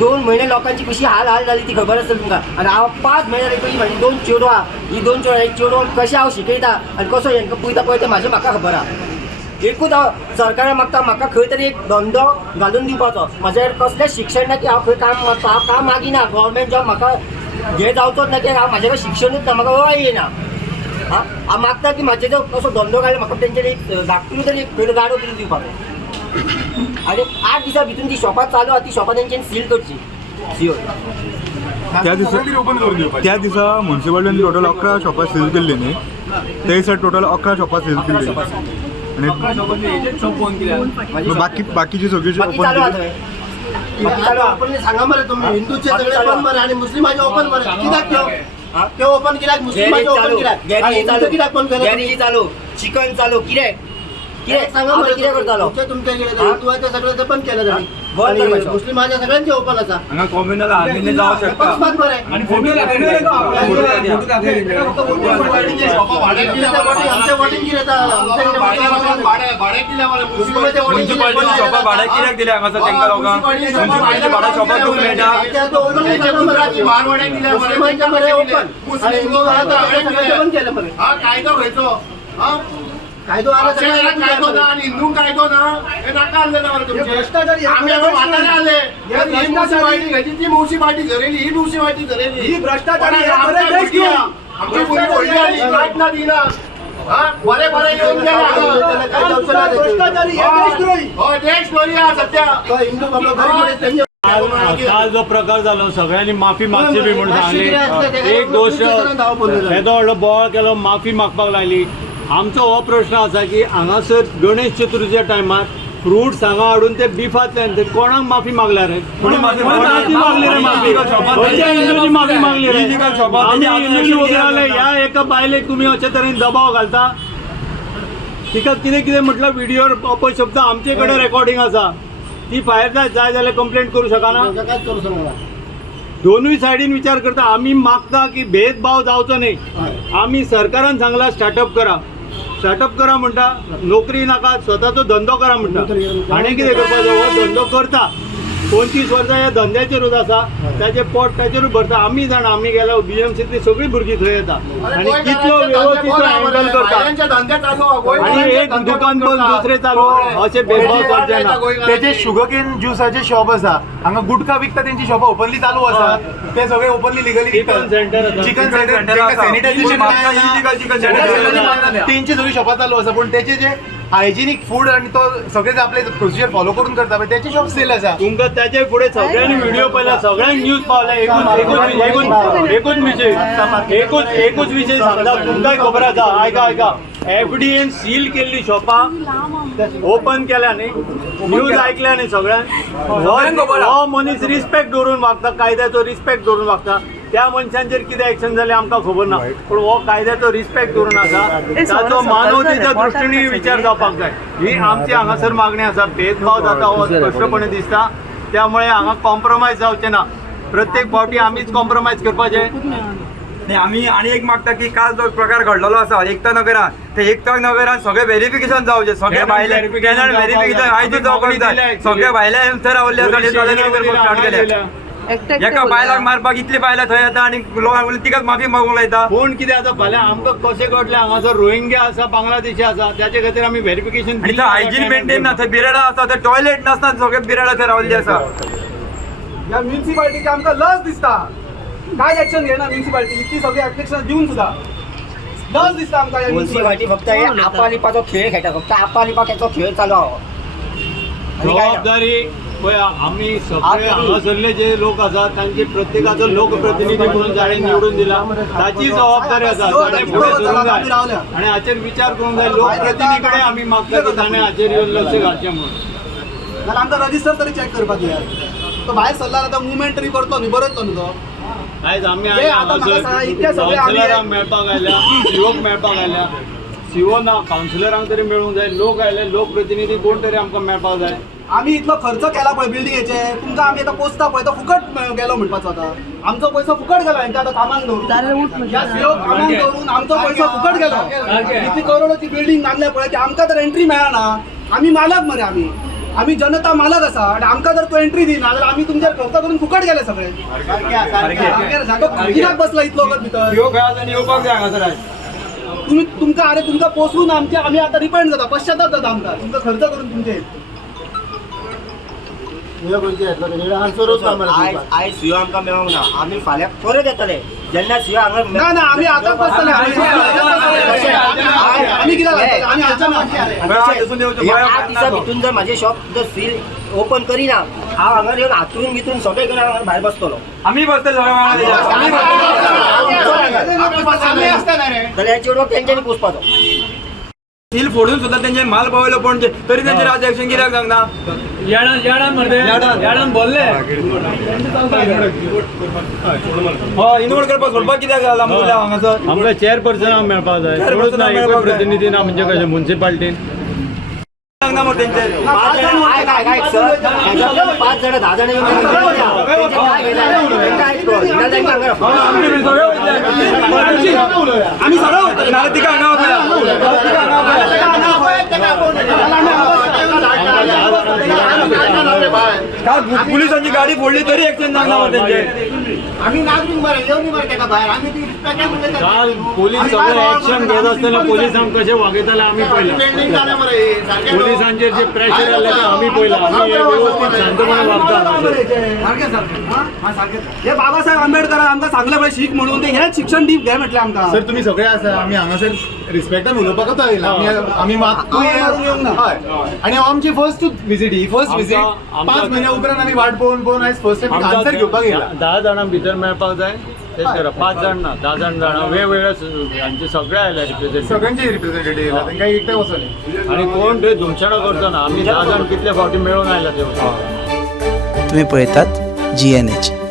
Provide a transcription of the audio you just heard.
2 महिने लोकांची कशी हाल झाली ती खबर असेल तुमकां. आणि हांव 5 महिने पयलीं म्हाजी 2 चेडवां, ही 2 चेडवां, एक चेडो कशें हांव शिकयता आनी कसो हेंकां पळयता पळय तें म्हाका खबर आहा. एकूच हांव सरकारान मागता म्हाका खंय तरी एक धंदो घालून दिवपाचो. म्हाजेर कसलें शिक्षण ना की हांव खंय काम मागता, हांव काम मागिना. गव्हर्मेंट जॉब म्हाका हे जावचोच ना की हांव म्हाजे कडेन शिक्षणूच ना, म्हाका वय येना. हांव मागता की म्हाजे जो कसो धंदो घालून म्हाका तेंचेर एक धाकटूय तरी एक खंय गाडो तरी दिवपाक. आनी 8 दिसां भितून ती शॉपां चालू आहा, ती शॉपां तेंच्यानी सील करची. त्या दिसा म्युन्सिपालिटीन टोटल 11 शॉपां सील केल्ली न्ही. ते दिसा टोटल 11 शॉपां सील केल्ली आणि बाकीची सगळी ओपन सांगा मरे तुम्ही. हिंदूचे सगळे बंद मरे आणि मुस्लिमाचे ओपन मरे. कित्याक ते ओपन कित्याक, मुस्लिमाचे ओपन कित्याक बंद केले? गॅरेजी चालू, चिकन चालू, कित्याक सांगा मरे कित्याक करतालो? तुमच्या हिंदूचे सगळे ते बंद केले तुम्ही. मुस्लिमाच्या सगळ्यांचे ओपन आसा. कॉम्युनल आर्मीने जाऊ शकता अकस्मात मरे आणि फोटो आमचे वोटिंग कितें म्युन्सिपालिटी शॉपा भाड्याक कित्याक दिल्या हांगासर तेंका लोकांक? म्युन्सिपालिटी भाड्या शॉपाक दिवंक मेळटा. कायदो खंयचो? कायदो कायदो ना आणि हिंदू कायदो ना हे नाका आणलें ना तुमचे. आम्ही आता म्हातारे आले. ही म्युन्सिपालिटी ती म्युन्सिपालिटी झरेली, ही म्युन्सिपालिटी झरेली. ही भ्रष्टाचारी आमची भुरगीं व्हडली आली, कांयच ना दिना. बरे बरे येऊन देशद्रोही हा सध्या. हिंदू बाबा काल जो प्रकार झालो सगळ्यांनी माफी मागची बी म्हणून सांगले. एक दोश येदो व्हडलो बोवाळ केलो, माफी मागपाक लागली. आमचो हो प्रश्न आसा की हांगासर गणेश चतुर्थीच्या टायमार फ्रुट्स हांगा हाडून ते बिफांतल्यान ते कोणाक माफी मागल्या रे? कोणाची मागली रे माफी? खंयच्या हिंदूची माफी मागली रे? आमी हिंदूंनी उबे रावले. ह्या एका बायलेक तुमी अशे तरेन दबाव घालता. तिका कितें कितें म्हटलं व्हिडिओर अपशब्द आमचे कडेन रेकॉर्डिंग आसा. ती भायर जाय जाल्यार कंप्लेंट करूं शकना. दोनूय सायडीन विचार करता. आमी मागता की भेदभाव जावचो न्ही. आमी सरकारान सांगला स्टार्टअप करा म्हणटा. नोकरी नाका, स्वताचो धंदो करा म्हणटा. आनी कितें करपाचो? हो धंदो करता 25 वर्सां ह्या धंद्याचेरूच आसा. ताचें पोट ताचेरूच भरता. आमी जाणा, आमी गेल्या BMCतली सगळीं भुरगीं थंय येता आनी कितलो व्यवस्थीत हँडल करता. आनी एक दुकान बंद दुसरें चालू अशें भेदभाव करचे ना. त्याचे शुगर केन ज्युसाचे शॉप आसा, हांगा गुटखा विकता तेंची शॉप ओपनली चालू आसा. ते सगळे openly legally chicken centre chicken centre sanitisation तेंची सगळी शॉपां चालू आसा. पूण तेचे जे हायजिनीक फूड आणि तो सगळे आपले प्रोसिजर फॉलो करून करता पळय त्याचे शॉप सेल आसा. तुमकां त्याचे फुडें सगळ्यांनी व्हिडिओ पळयला, सगळ्यांक न्यूज पावला. एकूच विशय सांगता. तुमकांय खबर आसा. ऐका FDAन सील केल्ली शॉपां ओपन केल्या न्ही. न्यूज आयकल्या न्ही सगळ्यांक. हो मनीस रिस्पेक्ट दवरून वागता, कायद्याचो रिस्पेक्ट दवरून वागता. त्या मनशांचेर कितें एक्शन जालें आमकां खबर ना. पूण हो कायद्याचो रिस्पेक्ट दवरून आसा. ताचो मानवतेच्या दृश्टीने विचार जावपाक जाय. ही आमची हांगासर मागणी आसा. भेदभाव जाता हो स्पश्टपणे दिसता. त्यामुळे हांगा कॉम्प्रोमायज जावचें ना. प्रत्येक फावटी आमीच कॉम्प्रोमायज करपाचें. आमी आनी एक मागता की काल जो प्रकार घडलेलो आसा एकता नगरात, ते एकता नगरात सगळे व्हेरिफिकेशन जावचे. सगळे भायले व्हेरिफिकेशन आयजूच जावपाक जाय. सगळे भायले थंय रावल्ले स्टार्ट केले. एका बायलाक मारपाक इतली बायलां थंय येता आनी लोकांक तिकाच माफी मागूंक लायता. पूण कितें आतां फाल्यां आमकां कशें कळटलें हांगासर रोहिंग्या आसा, बांगलादेशी आसा, त्याचे खातीर आमी व्हेरिफिकेशन. आनी थंय हायजीन मेंटेन ना. थंय बिराडां आसा, थंय टॉयलेट नासता. सगळे बिराडां थंय रावल्ली आसा. ह्या म्युन्सिपालिटीचे आमकां लज दिसता. काय एक्शन घेना म्युन्सिपालिटी. इतली सगळी एप्लिकेशन दिवन सुद्धा लज दिसता आमकां. म्युन्सिपालिटी फक्त हे आपालिपाचो खेळ खेळटा. फक्त आपालिपाचो खेळ चालू आहा. जबाबदारी पळय आमी सगळे हांगासरले जे लोक आसात तांचे प्रत्येकाचो लोकप्रतिनिधी म्हणून जाणें निवडून दिला. ताची जबाबदारी आसा. ताणें फुडें सरूंक जाय आनी हाचेर विचार करूंक जाय. लोकप्रतिनिधी कडेन आमी मागता की ताणें हाचेर येवन लक्ष घालचें म्हणून. जाल्यार आमकां रजिस्टर तरी चॅक करपाक जाय. तो भायर सरला आतां मुवमेंट तरी करतो न्ही, बरोच न्ही तो. आयज आमी कावन्सिलरांक मेळपाक आयल्या, COक मेळपाक आयल्या. CO ना, कावन्सिलरांक तरी मेळूंक जाय. लोक आयले, लोकप्रतिनिधी कोण तरी आमकां मेळपाक जाय. आमी इतलो खर्च केला पळय बिल्डिंगेचे. तुमकां आमी आतां पोसता पळय तो फुकट गेलो म्हणपाचो. आतां आमचो पयसो फुकट गेलो. हांच्या आतां कामाक दवरून ह्या CO कामाक दवरून आमचो पयसो फुकट गेलो. इतली करोडोची बिल्डींग बांदल्या पळय ती आमकां तर एंट्री मेळना. आमी मालक मरे. आमी आम्ही जनता मालक असा आणि आमका जर तो एंट्री दिना जाल्यार आम्ही तुमच्यावर खर्च करून फुकट गेले सगळे कित्याक बसला इतलो वगत भितर येवपाक जाय हांगासर आयज. तुमका पोचून आम्ही आता रिपेंड जाता पश्चाताप जाता आमकां तुमका खर्च करून तुमचे आयज सिओ आमकां मेळोंक ना आमी फाल्यां परत येतले जेन्ना सिओ हांगा ना आम्ही आताच बसतले आम्ही कित्याक घालतले? आम्ही हाडचे ना. ह्या 8 दिसा भितून जर माझे शॉप जर सील ओपन करिना हांव हांगा येवन हातरून भितून सगळे करून हांगा भायर बसतलो आम्ही बसतले सगळे वांगडा तेज्या. आम्ही जाल्यार हे चेडवाक तेंच्यांनी पोसपाचो सील फोडून सुद्धा त्यांचे माल पावयलो पण तरी त्यांचे राज्य ऍक्शन कित्याक सांगना इनोव्हेट करपाक सोडपाक कित्याक लागला हांगासर आमकां चेअरपर्सनाक मेळपाक जाय चेअरपर्सनाक ना मेळपाक एकूच जाय. प्रतिनिधी ना म्हणजे कशें म्युन्सिपाल्टीन सांगना मग त्यांचे 5 जण सर 5 जण 10 जण येऊन तेंचे काय घेतात तेंका आयज कळ्ळो. नाजाल्यार तेंका हांगा आम्ही सगळं होतो नाल्यार तिका हांगा वचया. काल पुलिसांची गाडी फोडली तरी ऍक्शन सांगना मग त्यांचे आम्ही नागरिक मरे येऊन मरे त्याका बाहेर आम्ही ती काय म्हणले काल पोलीस सगळे ऍक्शन घेत असताना पोलिसांक कशे वागयताले आमी पळयला पेंडिंग झाले मरे सारखे पोलिसांचेर जे प्रेशर आयले ते आमी पळयला आमी हे व्यवस्थित शांतपणे वागता हे बाबासाहेब आंबेडकरान आमकां सांगले पळय शीक म्हणून ते हेच शिक्षण दीप घे म्हटले आमकां सर तुम्ही सगळे आसा आम्ही हांगासर रिस्पेक्टान उलोवपाकूच आयला आम्ही मागतोय मारून येवंक ना. हय आणि हो आमची फर्स्ट विजीट ही फर्स्ट विजीट आमकां- 5 महिन्या उपरांत आम्ही वाट पळोवन आयज फर्स्ट टाइम आन्सर घेवपाक येयला 10 जाणां भितर मेळपाक जाय तेच करा 5 जाण ना 10 जाणां वेगवेगळे हांचे सगळे आयले रिप्रेझेंटेटिव्ह सगळ्यांचे रिप्रेझेंटेटिव्ह येयला तांकां एकटे वचोले आणि कोण ते धुमशाणा करतो ना आमी 10 जाण कितले फावटी मेळून आयला ते तुम्ही पळयतात GNH.